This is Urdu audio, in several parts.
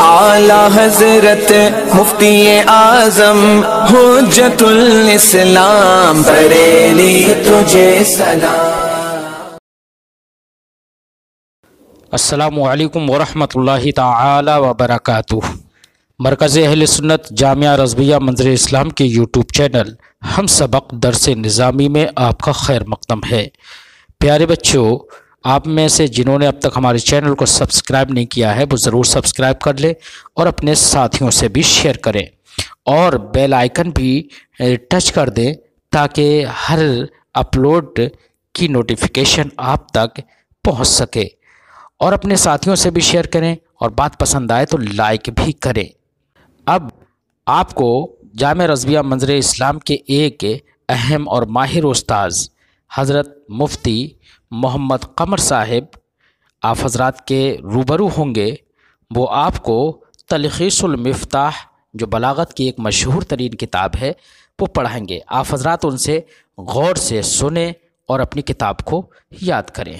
اعلی حضرت مفتی اعظم حجت الاسلام بریلی تجھے سلام۔ السلام علیکم ورحمۃ اللہ تعالی وبرکاتہ۔ مرکز اہل سنت جامعہ رضویہ منظر اسلام کے یوٹیوب چینل ہم سبق درس نظامی میں آپ کا خیر مقدم ہے۔ پیارے بچوں، آپ میں سے جنہوں نے اب تک ہمارے چینل کو سبسکرائب نہیں کیا ہے وہ ضرور سبسکرائب کر لیں اور اپنے ساتھیوں سے بھی شیئر کریں اور بیل آئیکن بھی ٹچ کر دیں تاکہ ہر اپلوڈ کی نوٹیفیکیشن آپ تک پہنچ سکے، اور اپنے ساتھیوں سے بھی شیئر کریں اور بات پسند آئے تو لائک بھی کریں۔ اب آپ کو جامعہ رضویہ منظر اسلام کے ایک اہم اور ماہر استاذ حضرت مفتی محمد قمر صاحب آپ حضرات کے روبرو ہوں گے۔ وہ آپ کو تلخیص المفتاح جو بلاغت کی ایک مشہور ترین کتاب ہے وہ پڑھائیں گے۔ آپ حضرات ان سے غور سے سنیں اور اپنی کتاب کو یاد کریں۔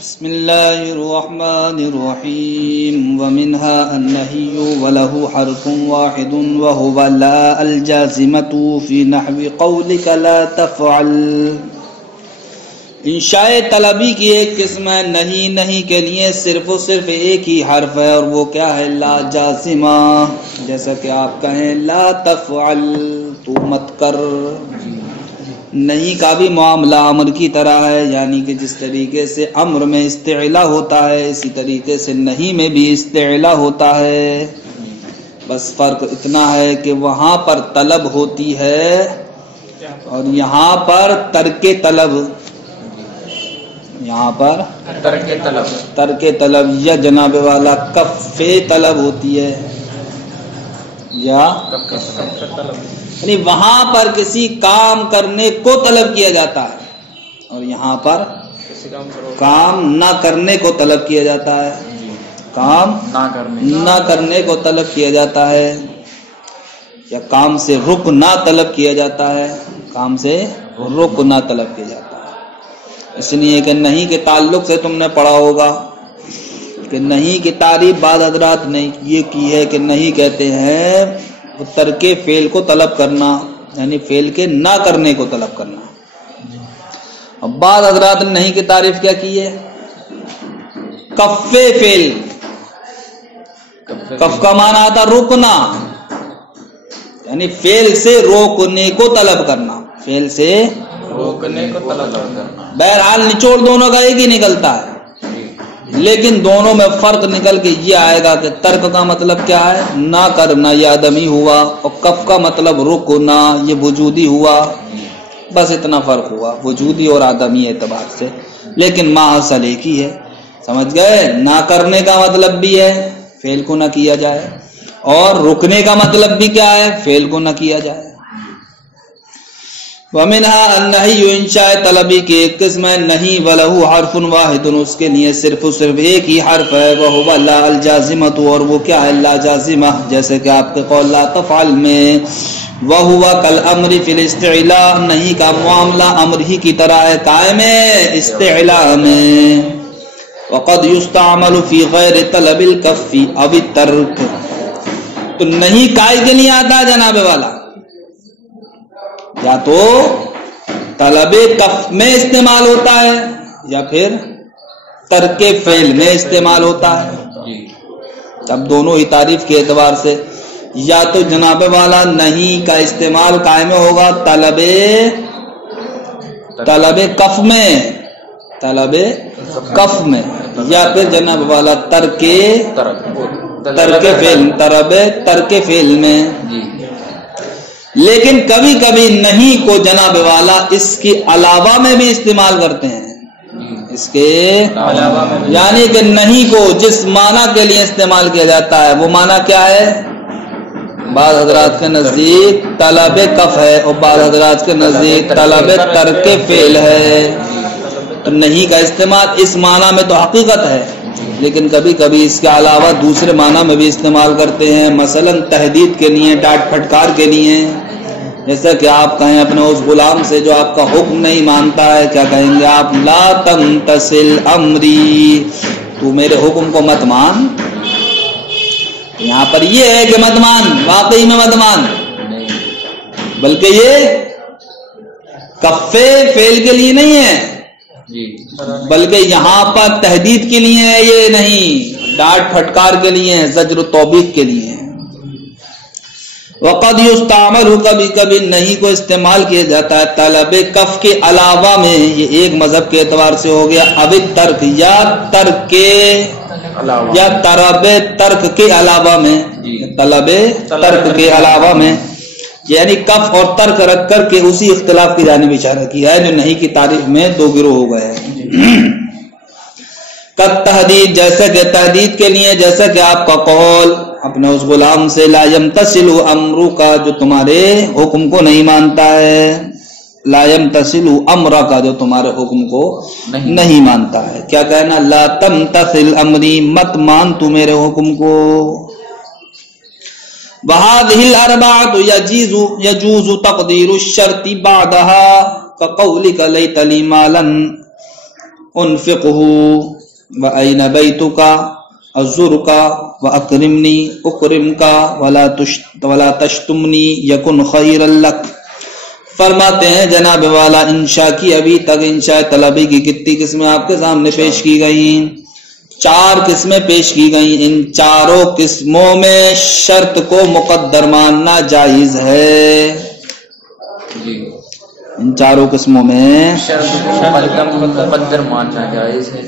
بسم اللہ الرحمن الرحیم ومنها النهی وله حرف واحد وهو لا الجازمة في نحو قولك لا تفعل۔ انشاء طلبی کی ایک قسم ہے نہیں کے لیے صرف و صرف ایک ہی حرف ہے، اور وہ کیا ہے؟ لا جازمہ۔ جیسا کہ آپ کہیں لا تفعل، تو مت کر۔ نہیں کا بھی معاملہ امر کی طرح ہے، یعنی کہ جس طریقے سے امر میں استعلا ہوتا ہے اسی طریقے سے نہیں میں بھی استعلا ہوتا ہے، بس فرق اتنا ہے کہ وہاں پر طلب ہوتی ہے اور یہاں پر ترک طلب، یہاں پر ترک طلب یا جناب والا کف طلب ہوتی ہے، یا یعنی وہاں پر کسی کام کرنے کو طلب کیا جاتا ہے اور یہاں پر کام نہ کرنے کو طلب کیا جاتا ہے، کام نہ کرنے کو طلب کیا جاتا ہے، یا کام سے رک نہ طلب کیا جاتا ہے، کام سے رک نہ طلب کیا جاتا ہے۔ اس لیے کہ نہیں کے تعلق سے تم نے پڑھا ہوگا کہ نہیں کی تعریف بعض حضرات نے یہ کی ہے کہ نہیں کہتے ہیں ترک فعل کو طلب کرنا، یعنی فعل کے نہ کرنے کو طلب کرنا۔ اب بعض حضرات نے نہیں کی تعریف کیا کی ہے؟ کف فعل، کف کا معنی آتا رکنا، یعنی فعل سے روکنے کو طلب کرنا، فعل سے روکنے کو طلب کرنا۔ بہرحال نچوڑ دونوں کا ایک ہی نکلتا ہے، لیکن دونوں میں فرق نکل کے یہ آئے گا کہ ترک کا مطلب کیا ہے؟ نہ کرنا، یہ آدمی ہوا، اور کف کا مطلب رکنا، یہ وجودی ہوا۔ بس اتنا فرق ہوا وجودی اور آدمی اعتبار سے، لیکن ماحصل ایک ہی ہے۔ سمجھ گئے؟ نہ کرنے کا مطلب بھی ہے فعل کو نہ کیا جائے، اور رکنے کا مطلب بھی کیا ہے؟ فعل کو نہ کیا جائے۔ وَمِنْهَا النَّهِيُّ انشاء طلبی کی ایک قسم ہے نہیں وَلَهُ حرف واحد، اس کے لیے صرف ایک ہی حرف ہے، وَهُوَ لَا الْجَازِمَةُ، اور وہ کیا ہے؟ لا جازمہ، جیسے کہ آپ کے قول لا تفعل میں وَهُوَ كَالْأَمْرِ فِي الْإِسْتِعْلَاء، نہیں کا معاملہ امر ہی کی طرح ہے قائم استعلاء میں، وَقَدْ يُسْتَعْمَلُ فِي غَيْرِ طَلَبِ الْكَفِّ أَوِ التَّرْكِ، تو نہیں کائے کے لیے آتا ہے جناب والا، یا تو طلب کف میں استعمال ہوتا ہے یا پھر ترک فعل میں استعمال ہوتا ہے۔ اب دونوں ہی تعریف کے اعتبار سے یا تو جناب والا نہیں کا استعمال قائم ہوگا طلب کف میں، طلب کف میں، یا پھر جناب والا ترک فعل، ترک فعل میں۔ لیکن کبھی کبھی نہیں کو جناب والا اس کے علاوہ میں بھی استعمال کرتے ہیں، اس کے علاوہ میں، یعنی کہ نہیں کو جس معنی کے لیے استعمال کیا جاتا ہے وہ معنی کیا ہے؟ بعض حضرات کے نزدیک طلب کف ہے اور بعض حضرات کے نزدیک طلب ترک فعل ہے۔ تو نہیں کا استعمال اس معنی میں تو حقیقت ہے، لیکن کبھی کبھی اس کے علاوہ دوسرے معنی میں بھی استعمال کرتے ہیں، مثلا تہدید کے لیے، ڈانٹ پھٹکار کے لیے، جیسا کہ آپ کہیں اپنے اس غلام سے جو آپ کا حکم نہیں مانتا ہے، کیا کہیں گے آپ؟ لا تنتصل امری، تو میرے حکم کو مت مان، یہاں پر یہ ہے کہ مت مان، واقعی میں مت مان، بلکہ یہ کفے فعل کے لیے نہیں ہے، بلکہ یہاں پر تحدید کے لیے ہے، یہ نہیں ڈانٹ پھٹکار کے لیے ہے، زجر و توبیخ کے لیے ہے۔ وقد یستعمل، کبھی کبھی نہیں کو استعمال کیا جاتا ہے طلب کف کے علاوہ میں، یہ ایک مذہب کے اعتبار سے ہو گیا، اب ترک یا ترک کے یا طلب ترک کے علاوہ میں، طلب ترک کے علاوہ میں، یعنی کف اور ترک رکھ کر کے اسی اختلاف کی جانب اشارہ کیا ہے جو نہیں کی تعریف میں دو گروہ ہو گئے ہیں۔ کت تحدید، جیسے کہ تحدید کے لیے، جیسے کہ آپ کا قول اپنے اس غلام سے، لا یمتثل امرو کا، جو تمہارے حکم کو نہیں مانتا ہے، لا یمتثل امرا کا، جو تمہارے حکم کو نہیں مانتا ہے، کیا کہنا، لا تمتثل امری، مت مان تو میرے حکم کو۔ وهذه الاربعه يجوز تقدير الشرط بعدها كقولك ليت لي مالا انفقه واين بيتك ازرك واكرمني اكرمك ولا تشتمني يكن خيرا لك۔ فرماتے ہیں جناب والا انشاء کی ابھی تک انشاء طلبی کی کتنی قسمیں آپ کے سامنے پیش کی گئیں؟ 4 قسمیں پیش کی گئیں۔ ان چاروں قسموں میں شرط کو مقدر ماننا جائز ہے، ان چاروں قسموں میں شرط کو مقدر ماننا جائز ہے۔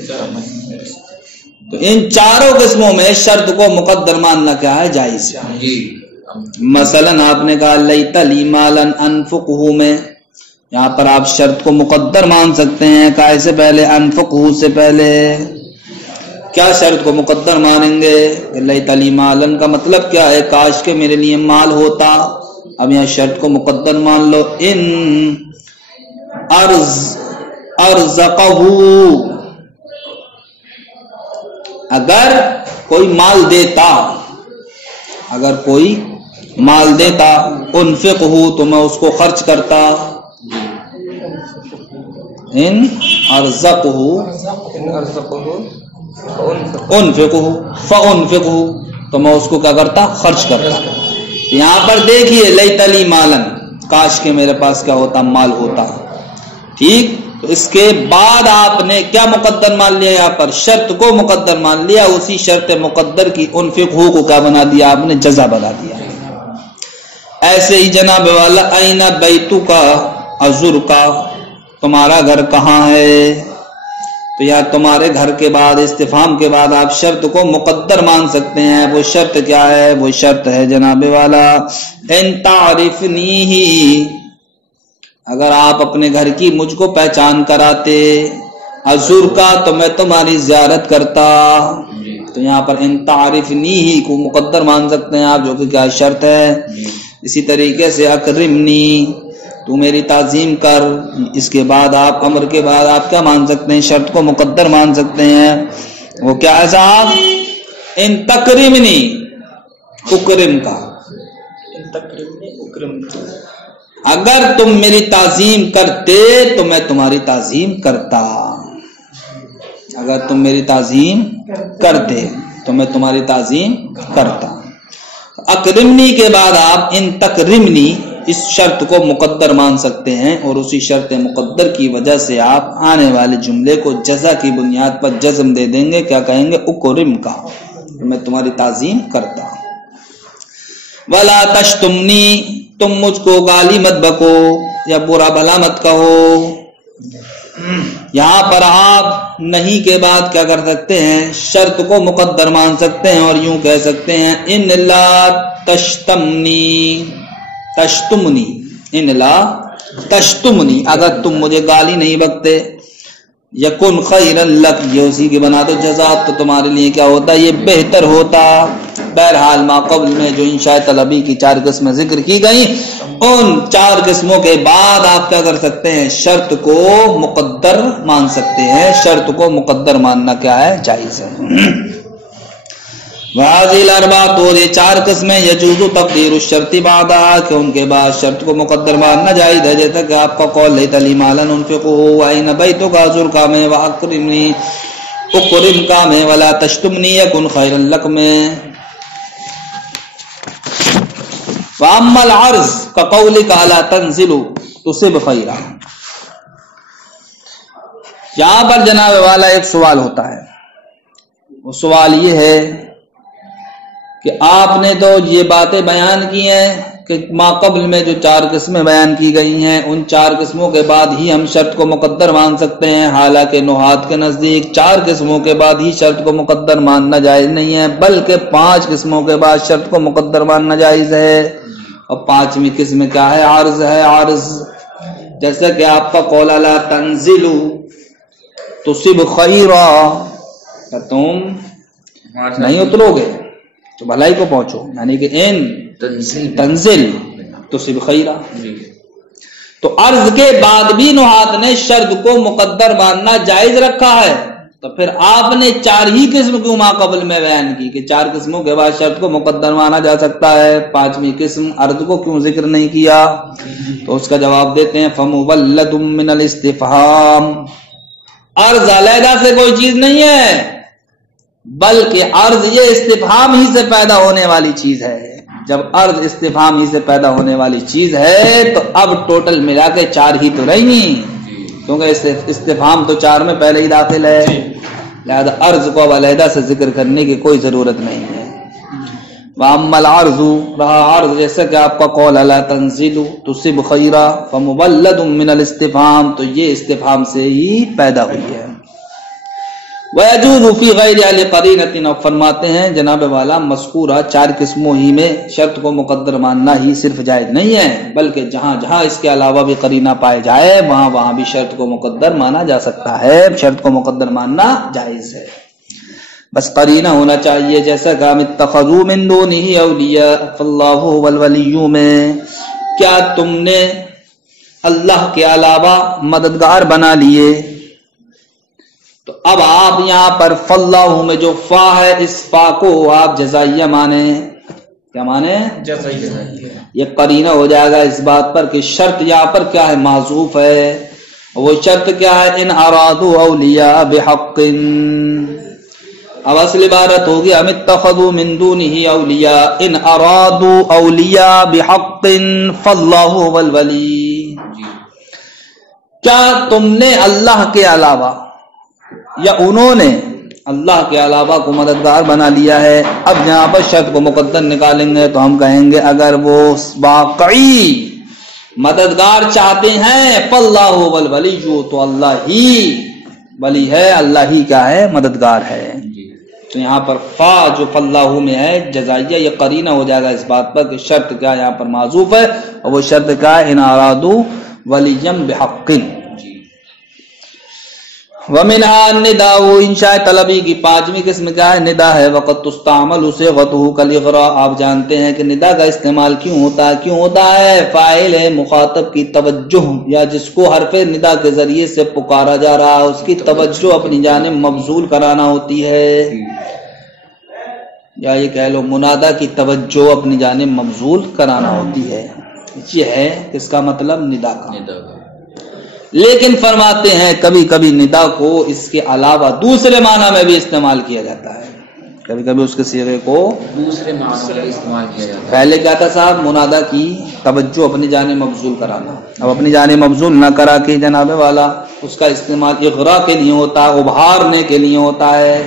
تو ان چاروں قسموں میں شرط کو مقدر ماننا کیا ہے، جائز ہے۔ مثلا آپ نے کہا لیت لی مالا انفقہ میں، یہاں پر آپ شرط کو مقدر مان سکتے ہیں، کائے سے پہلے، انفقہ سے پہلے۔ کیا شرط کو مقدر مانیں گے؟ لیت لی مالن کا مطلب کیا ہے، کاش کے میرے لیے مال ہوتا۔ اب یہاں شرط کو مقدر مان لو، ان ارزقہ، اگر کوئی مال دیتا، اگر کوئی مال دیتا، انفقہ تو میں اس کو خرچ کرتا، ان ارزقہ انفقہ فانفقہ تو میں اس کو کیا کرتا، خرچ کرتا۔ یہاں پر دیکھیے لیت لی مالن، کاش کے میرے پاس کیا ہوتا، مال ہوتا، ٹھیک۔ تو اس کے بعد آپ نے کیا مقدر مان لیا، یہاں پر شرط کو مقدر مان لیا، اسی شرط مقدر کی انفقہ کو کیا بنا دیا آپ نے، جزا بنا دیا۔ ایسے ہی جناب والا این بیتو کا ازر کا، تمہارا گھر کہاں ہے، تو یا تمہارے گھر کے بعد استفہام کے بعد آپ شرط کو مقدر مان سکتے ہیں۔ وہ شرط کیا ہے، وہ شرط ہے جناب والا ان تعرفنی، اگر آپ اپنے گھر کی مجھ کو پہچان کراتے، ازور کا تو میں تمہاری زیارت کرتا، تو یہاں پر ان تعرفنی ہی کو مقدر مان سکتے ہیں آپ، جو کہ کیا شرط ہے۔ اسی طریقے سے اکرمنی، تو میری تعظیم کر، اس کے بعد آپ امر کے بعد آپ کیا مان سکتے ہیں، شرط کو مقدر مان سکتے ہیں۔ وہ کیا ہے صاحب، ان تکرمنی اکرم کا، اگر تم میری تعظیم کرتے تو میں تمہاری تعظیم کرتا، اگر تم میری تعظیم کرتے تو میں تمہاری تعظیم کرتا۔ اکرمنی کے بعد آپ ان تکرمنی اس شرط کو مقدر مان سکتے ہیں، اور اسی شرط مقدر کی وجہ سے آپ آنے والے جملے کو جزا کی بنیاد پر جزم دے دیں گے، کیا کہیں گے، اکرم کا، میں تمہاری تعظیم کرتا۔ ولا تشتمنی، تم مجھ کو گالی مت بکو یا برا بھلا مت کہو۔ یہاں پر آپ نہیں کے بعد کیا کر سکتے ہیں، شرط کو مقدر مان سکتے ہیں، اور یوں کہہ سکتے ہیں ان لا تشتمنی، تشتمنی، ان لا تشتمنی، اگر تم مجھے گالی نہیں بکتے، یکن خیرا لک، یہ اسی کی بنا دو جزا، تو تمہارے لیے کیا ہوتا، یہ بہتر ہوتا۔ بہرحال ما قبل میں جو انشاء طلبی کی 4 قسمیں ذکر کی گئی، ان 4 قسموں کے بعد آپ کیا کر سکتے ہیں، شرط کو مقدر مان سکتے ہیں۔ شرط کو مقدر ماننا کیا ہے، جائز ہے۔ وهذه الاربعۃ، اور یہ 4 قسمیں یجوز تقدیر الشرط بعدها، کہ ان کے بعد شرط کو مقدر ماننا جائز ہے، جیسا کہ آپ کا قول لیت لی مالا انفقہ وإن بیتک ازرک میں واکرمنی اکرمک میں ولا تشتمنی یکن خیرا لک میں۔ فَأَمَّا الْعَرْض كَقَوْلِكَ أَلَا تَنزِلُ تُصِبْ خَيْرًا. یہاں پر جناب والا ایک سوال ہوتا ہے. وہ سوال یہ ہے کہ آپ نے تو یہ باتیں بیان کی ہیں کہ ما قبل میں جو 4 قسمیں بیان کی گئی ہیں ان 4 قسموں کے بعد ہی ہم شرط کو مقدر مان سکتے ہیں، حالانکہ نحات کے نزدیک 4 قسموں کے بعد ہی شرط کو مقدر ماننا جائز نہیں ہے، بلکہ 5 قسموں کے بعد شرط کو مقدر ماننا جائز ہے. اور 5ویں قسم کیا ہے؟ عارض ہے. عارض جیسا کہ آپ کا قول لا تنزل تصب خیرا، تم نہیں اترو گے تو بھلائی کو پہنچو، یعنی کہ ان تنزل تصب خیرا. تو عرض کے بعد بھی نحات نے شرط کو مقدر ماننا جائز رکھا ہے، تو پھر آپ نے 4 ہی قسم کیوں ما قبل میں بیان کی کہ 4 قسموں کے بعد شرط کو مقدر مانا جا سکتا ہے، 5ویں قسم عرض کو کیوں ذکر نہیں کیا؟ تو اس کا جواب دیتے ہیں فَمُوَلَّدٌ مِّنَ الْإِسْتِفْهَامِ. عرض علیحدہ سے کوئی چیز نہیں ہے، بلکہ عرض یہ استفہام ہی سے پیدا ہونے والی چیز ہے. جب عرض استفہام ہی سے پیدا ہونے والی چیز ہے تو اب ٹوٹل ملا کے 4 ہی تو رہیں گی، کیونکہ استفہام تو 4 میں پہلے ہی داخل ہے، لہذا عرض کو اب علیحدہ سے ذکر کرنے کی کوئی ضرورت نہیں ہے. وَأَمَّا الْعَرْضُ، رہا عرض جیسا کہ آپ کا قول لا تنزل تصب خیرا فَمُبَلَّدٌ مِّنَ الْإِسْتِفْهَامِ، تو یہ استفہام سے ہی پیدا ہوئی ہے. وَيَجُوزُ فِي غَيْرِ أَهْلِ قَرِينَةٍ، اور فرماتے ہیں جناب والا مذکورہ 4 قسموں ہی میں شرط کو مقدر ماننا ہی صرف جائز نہیں ہے، بلکہ جہاں جہاں اس کے علاوہ بھی قرینہ پائے جائے وہاں وہاں بھی شرط کو مقدر مانا جا سکتا ہے، شرط کو مقدر ماننا جائز ہے، بس قرینہ ہونا چاہیے. جیسا کہ اتخذوا من دونہ اولیاء فاللہ هو الولی میں، کیا تم نے اللہ کے علاوہ مددگار بنا لیے؟ تو اب آپ یہاں پر فاللہ میں جو فا ہے اس فا کو آپ جزائیہ مانے. کیا مانے؟ جزائیہ. یہ قرینہ ہو جائے گا اس بات پر کہ شرط یہاں پر کیا ہے؟ محذوف ہے. وہ شرط کیا ہے؟ ان ارادوا اولیاء بحق. اب اصل عبارت ہوگی ام اتخذوا من دونہ اولیاء ان ارادوا اولیاء بحق فاللہ هو الولی. کیا تم نے اللہ کے علاوہ یا انہوں نے اللہ کے علاوہ کو مددگار بنا لیا ہے؟ اب یہاں پر شرط کو مقدر نکالیں گے تو ہم کہیں گے اگر وہ واقعی مددگار چاہتے ہیں فاللہ هو الولی، تو اللہ ہی ولی ہے، اللہ ہی کیا ہے؟ مددگار ہے. تو یہاں پر فا جو فاللہ میں ہے جزائیہ، یہ قرینہ ہو جائے گا اس بات پر کہ شرط کیا یہاں پر معذوف ہے، اور وہ شرط کیا ہے؟ ان ارادوا ولیم بحق. وَمِنْهَا النِّدَاءُ، انشاء طلبی کی 5ویں قسم کیا ہے؟ ندا ہے. وَقَدْ تُسْتَعْمَلُ صِيغَتُهُ كَالْإِغْرَاءِ، آپ جانتے ہیں کہ ندا کا استعمال کیوں ہوتا ہے؟ کیوں ہوتا ہے؟ فاعل ہے مخاطب کی توجہ، یا جس کو حرف ندا کے ذریعے سے پکارا جا رہا ہے اس کی توجہ اپنی جانب مبذول کرانا ہوتی ہے، یا یہ کہہ لو منادا کی توجہ اپنی جانب مبذول کرانا ہوتی ہے. یہ ہے اس کا مطلب ندا کا. لیکن فرماتے ہیں کبھی کبھی ندا کو اس کے علاوہ دوسرے معنی میں بھی استعمال کیا جاتا ہے، کبھی کبھی اس کے صیغے کو دوسرے معنی میں استعمال کیا جاتا ہے. پہلے کیا تھا صاحب؟ منادا کی توجہ اپنی جانب مبذول کرانا. اب اپنی جانب مبذول نہ کرا کے جناب والا اس کا استعمال اغراء کے لیے ہوتا ہے، ابھارنے کے لیے ہوتا ہے.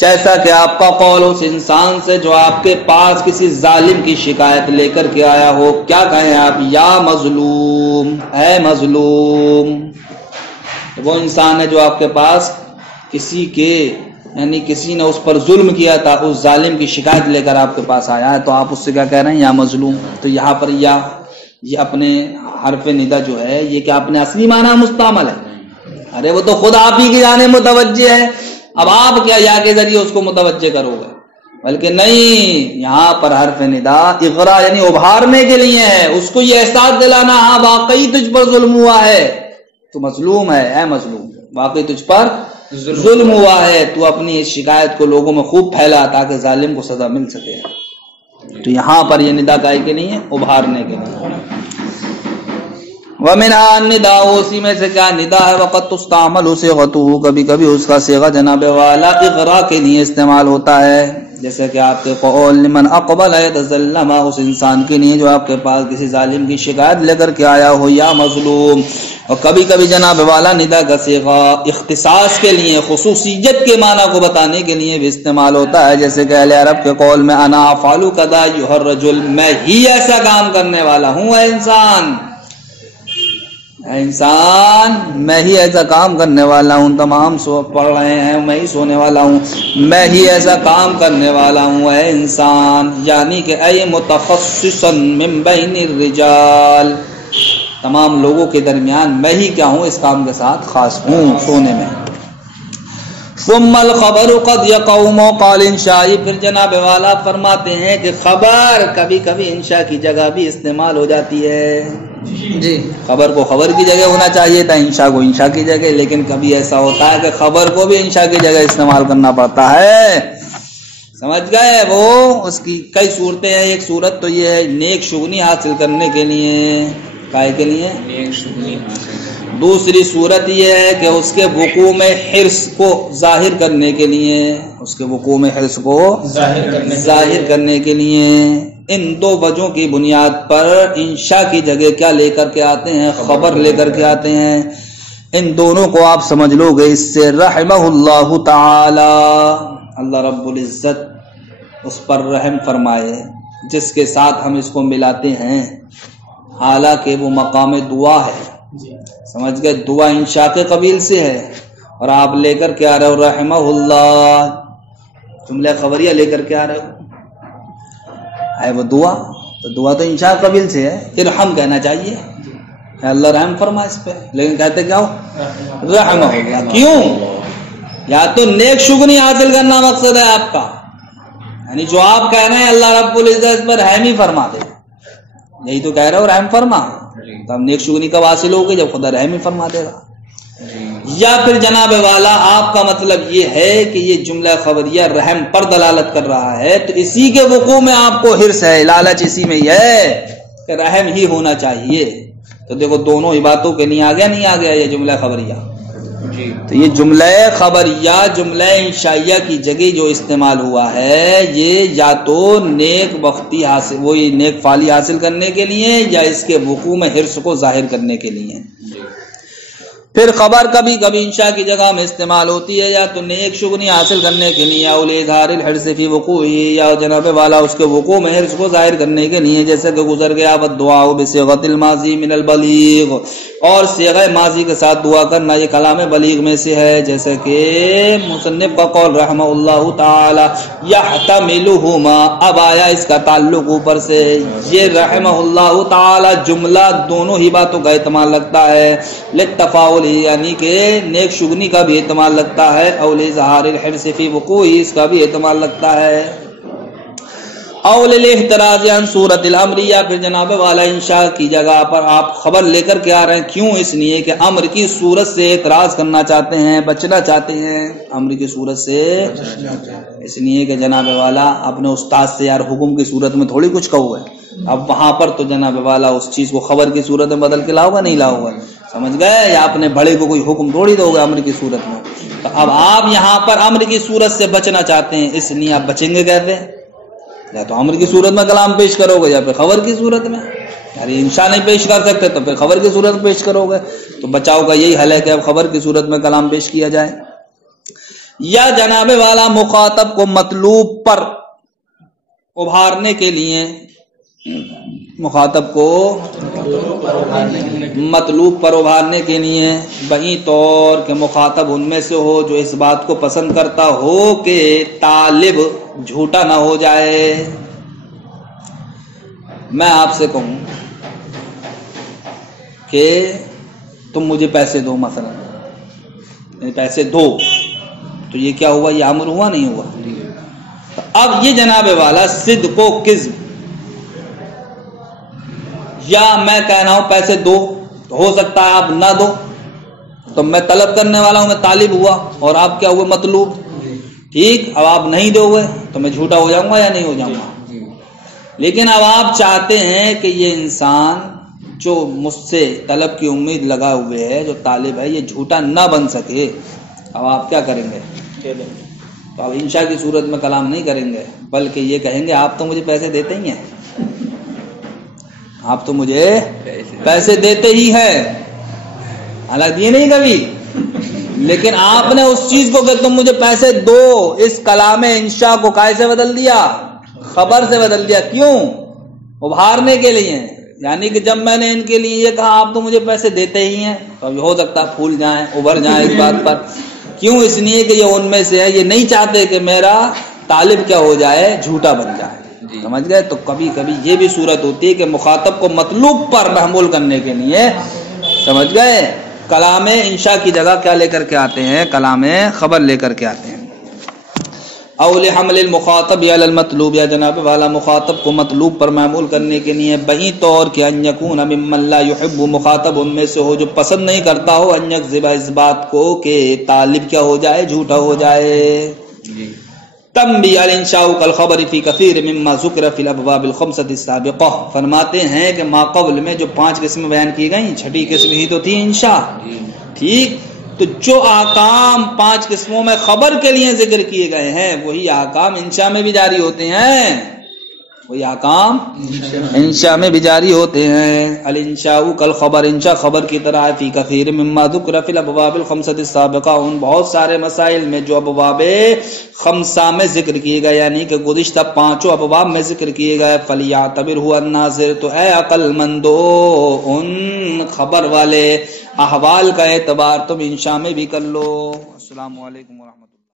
جیسا کہ آپ کا قول اس انسان سے جو آپ کے پاس کسی ظالم کی شکایت لے کر کے آیا ہو، کیا کہیں آپ؟ یا مظلوم، اے مظلوم. وہ انسان ہے جو آپ کے پاس کسی کے یعنی کسی نے اس پر ظلم کیا تھا، اس ظالم کی شکایت لے کر آپ کے پاس آیا ہے، تو آپ اس سے کیا کہہ رہے ہیں؟ یا مظلوم. تو یہاں پر یا یہ اپنے حرف ندا جو ہے یہ کیا اپنے اصلی معنی مستعمل ہے؟ ارے وہ تو خود آپ ہی کی جانب متوجہ ہے، اب آپ کیا یا کے ذریعے اس کو متوجہ کرو گے؟ بلکہ نہیں، یہاں پر حرف ندا اغراء یعنی ابھارنے کے لیے ہے، اس کو یہ احساس دلانا ہاں واقعی تجھ پر ظلم ہوا ہے، تو مظلوم ہے، اے مظلوم واقعی تجھ پر ظلم ہوا ہے، تو اپنی اس شکایت کو لوگوں میں خوب پھیلا تاکہ ظالم کو سزا مل سکے. تو یہاں پر یہ ندا کائی کے نہیں ہے؟ ابھارنے کے لیے. وَمِنْهَا النِّدَاءُ، اسی میں سے کیا ندا ہے؟ وَقَدْ تُسْتَعْمَلُ صِيغَتُهُ، کبھی کبھی اس کا صیغہ جناب والا اغراء کے لیے استعمال ہوتا ہے. جیسے کہ آپ کے قول لمن اقبل یتظلم، اس انسان کے لیے جو آپ کے پاس کسی ظالم کی شکایت لے کر کے آیا ہو، یا مظلوم. اور کبھی کبھی جناب والا ندا کا صیغہ اختصاص کے لیے، خصوصیت کے معنی کو بتانے کے لیے بھی استعمال ہوتا ہے، جیسے کہ اہل عرب کے قول میں انا افعل کذا ایھا الرجل، میں ہی ایسا کام کرنے والا ہوں اے انسان، اے انسان میں ہی ایسا کام کرنے والا ہوں، تمام پڑھ رہے ہیں میں ہی سونے والا ہوں، میں ہی ایسا کام کرنے والا ہوں اے انسان، یعنی کہ اے متخصصا من بین الرجال، تمام لوگوں کے درمیان میں ہی کیا ہوں، اس کام کے ساتھ خاص ہوں، سونے میں. ثم الخبر قد يقع موقع الانشاء، پھر جناب والا فرماتے ہیں کہ خبر کبھی کبھی انشاء کی جگہ بھی استعمال ہو جاتی ہے. جی خبر کو خبر کی جگہ ہونا چاہیے تھا، انشاء کو انشاء کی جگہ، لیکن کبھی ایسا ہوتا ہے کہ خبر کو بھی انشاء کی جگہ استعمال کرنا پڑتا ہے. سمجھ گئے؟ وہ اس کی کئی صورتیں ہیں. ایک صورت تو یہ ہے نیک شگنی حاصل کرنے کے لیے، کائے کے لیے؟ نیک شگنی حاصل. دوسری صورت یہ ہے کہ اس کے وقوع میں حرص کو ظاہر کرنے کے لیے، اس کے وقوع میں حرص کو ظاہر کرنے کے لیے. ان دو وجہوں کی بنیاد پر انشاء کی جگہ کیا لے کر کے آتے ہیں؟ خبر لے کر کے آتے ہیں. ان دونوں کو آپ سمجھ لو گے اس سے رحمہ اللہ تعالی، اللہ رب العزت اس پر رحم فرمائے جس کے ساتھ ہم اس کو ملاتے ہیں، حالانکہ وہ مقام دعا ہے. سمجھ گئے؟ دعا انشاء کے قبیل سے ہے، اور آپ لے کر کے آ رہے ہو رحمہ اللہ، جملہ خبریہ لے کر کے آ رہے ہو، ہے وہ دعا، تو دعا تو انشاء قبیل سے ہے، ارحم کہنا چاہیے، اللہ رحم فرما اس پہ، لیکن کہتے کیا ہو؟ رحمہ اللہ. کیوں؟ یا تو نیک شگنی حاصل کرنا مقصد ہے آپ کا، یعنی جو آپ کہہ رہے ہیں اللہ رب العزت پر رحم ہی فرما دے، یہی تو کہہ رہے ہو رحم فرما، تو ہم نیک شگنی کب حاصل ہوگی؟ جب خدا رحم ہی فرما دے گا. یا پھر جناب والا آپ کا مطلب یہ ہے کہ یہ جملہ خبریہ رحم پر دلالت کر رہا ہے، تو اسی کے وقوع میں آپ کو حرص ہے، لالچ اسی میں ہی ہے کہ رحم ہی ہونا چاہیے. تو دیکھو دونوں ہی باتوں کے نہیں آ گیا، نہیں آ گیا یہ جملہ خبریہ. تو یہ جملہ خبریہ جملہ انشائیہ کی جگہ جو استعمال ہوا ہے، یہ یا تو نیک وقتی حاصل، وہی نیک فعلی حاصل کرنے کے لیے، یا اس کے وقوع میں حرص کو ظاہر کرنے کے لیے. پھر خبر کبھی کبھی انشاء کی جگہ میں استعمال ہوتی ہے، یا تو نیک شگنی حاصل کرنے کے لیے، او اظہار الحرص فی وقوعہ، یا جناب والا اس کے وقوع میں حرص کو ظاہر کرنے کے لیے، جیسے کہ گزر گیا والدعاء بصیغۃ الماضی من البلیغ، اور صیغہ ماضی کے ساتھ دعا کرنا یہ کلام بلیغ میں سے ہے، جیسے کہ مصنف کا قول رحمہ اللہ تعالی یحتملہما، اب آیا اس کا تعلق اوپر سے، یہ رحمہ اللہ تعالی جملہ دونوں ہی باتوں کا احتمال لگتا ہے، للتفاعل یعنی کہ نیک شگنی کا بھی احتمال لگتا ہے، اول اظہار الحرص فی وقوعہ اس کا بھی احتمال لگتا ہے، اول الاحتراز عن صورت الامر، یا پھر جناب والا انشاء کی جگہ پر آپ خبر لے کر کے آ رہے ہیں. کیوں؟ اس لیے کہ امر کی صورت سے اعتراض کرنا چاہتے ہیں، بچنا چاہتے ہیں امر کی صورت سے، اس لیے کہ جناب والا اپنے استاد سے یار حکم کی صورت میں تھوڑی کچھ کہو ہے، اب وہاں پر تو جناب والا اس چیز کو خبر کی صورت میں بدل کے لاؤ گا، نہیں لاؤ گا. سمجھ گئے؟ یا اپنے بڑے کو کوئی حکم تھوڑی دو گے امر کی صورت میں. تو اب آپ یہاں پر امر کی صورت سے بچنا چاہتے ہیں، اس لیے آپ بچیں گے کہتے ہیں، یا تو امر کی صورت میں کلام پیش کرو گے، یا پھر خبر کی صورت میں. یار انشاء نہیں پیش کر سکتے تو پھر خبر کی صورت میں پیش کرو گے. تو بچاؤ کا یہی حل ہے کہ اب خبر کی صورت میں کلام پیش کیا جائے. یا جناب والا مخاطب کو مطلوب پر ابھارنے کے لیے، مخاطب کو مطلوب پر ابھارنے کے لیے، وہیں طور کہ مخاطب ان میں سے ہو جو اس بات کو پسند کرتا ہو کہ طالب جھوٹا نہ ہو جائے. میں آپ سے کہوں کہ تم مجھے پیسے دو، مثلا پیسے دو، تو یہ کیا ہوا؟ یہ امر ہوا نہیں ہوا. تو اب یہ جناب والا صدق و کذب، یا میں کہنا ہوں پیسے دو، تو ہو سکتا ہے آپ نہ دو، تو میں طلب کرنے والا ہوں، میں طالب ہوا، اور آپ کیا ہوئے؟ مطلوب. ٹھیک، اب آپ نہیں دو گے تو میں جھوٹا ہو جاؤں گا یا نہیں ہو جاؤں گا؟ لیکن اب آپ چاہتے ہیں کہ یہ انسان جو مجھ سے طلب کی امید لگا ہوئے ہے، جو طالب ہے، یہ جھوٹا نہ بن سکے. اب آپ کیا کریں گے؟ تو اب انشاء کی صورت میں کلام نہیں کریں گے، بلکہ یہ کہیں گے آپ تو مجھے پیسے دیتے ہی ہیں، آپ تو مجھے پیسے دیتے ہی ہیں، حالانکہ دیے نہیں کبھی، لیکن آپ نے اس چیز کو کہ تم مجھے پیسے دو، اس کلام انشاء کو کائے سے بدل دیا؟ خبر سے بدل دیا۔ کیوں؟ ابھارنے کے لیے، یعنی کہ جب میں نے ان کے لیے یہ کہا آپ تو مجھے پیسے دیتے ہی ہیں، تو اب ہو سکتا ہے پھول جائیں، ابھر جائیں اس بات پر۔ کیوں؟ اس لیے کہ یہ ان میں سے ہے، یہ نہیں چاہتے کہ میرا طالب کیا ہو جائے، جھوٹا بن جائے۔ سمجھ گئے؟ تو کبھی کبھی یہ بھی صورت ہوتی ہے کہ مخاطب کو مطلوب پر محمول کرنے کے لیے، سمجھ گئے، کلام انشاء کی جگہ کیا لے کر کے آتے ہیں؟ کلام خبر لے کر کے آتے ہیں۔ او لحمل المخاطب علی المطلوب، یا جناب والا مخاطب کو مطلوب پر معمول کرنے کے لیے، بہی طور کہ ان یکون ممن لا يحب، مخاطب ان میں سے ہو جو پسند نہیں کرتا ہو، ان یکذب، اس بات کو کہ طالب کیا ہو جائے، جھوٹا ہو جائے۔ تنبیہ الانشاء کالخبر فی کثیر مما ذکر فی الابواب الخمسۃ السابقہ، فرماتے ہیں کہ ما قبل میں جو 5 قسمیں بیان کی گئیں، چھٹی قسم ہی تو تھی انشاء، ٹھیک؟ تو جو احکام 5 قسموں میں خبر کے لیے ذکر کیے گئے ہیں، وہی احکام انشاء میں بھی جاری ہوتے ہیں، وہی احکام انشاء میں بھی جاری ہوتے ہیں۔ الانشاء کالخبر، انشاء خبر کی طرح ہے، فی کثیر مما ذکر فی الابواب الخمسۃ السابقہ، ان بہت سارے مسائل میں جو ابواب خمسہ میں ذکر کیے گئے، یعنی کہ گزشتہ 5 ابواب میں ذکر کیے گئے۔ فلیعتبرہ الناظر، تو اے عقل مندو، ان خبر والے احوال کا اعتبار تم انشاء میں بھی کر لو۔ السلام علیکم ورحمۃ اللہ۔